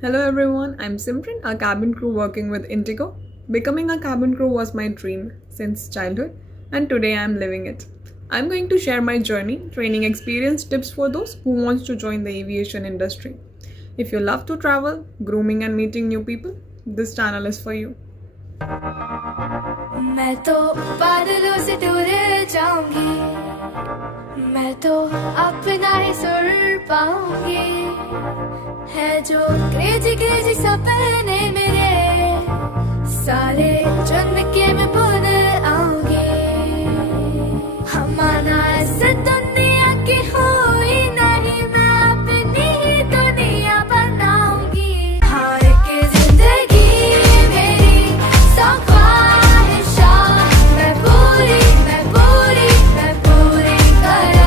Hello everyone, I'm Simran, a cabin crew working with Indigo. Becoming a cabin crew was my dream since childhood, and today I'm living it. I'm going to share my journey, training experience, tips for those who wants to join the aviation industry. If you love to travel, grooming and meeting new people, this channel is for you. मैं तो बादलों से दूर जाऊंगी, मैं तो अपना ही सुर पाऊंगी। है जो क्रेजी क्रेजी सपने मेरे, सारे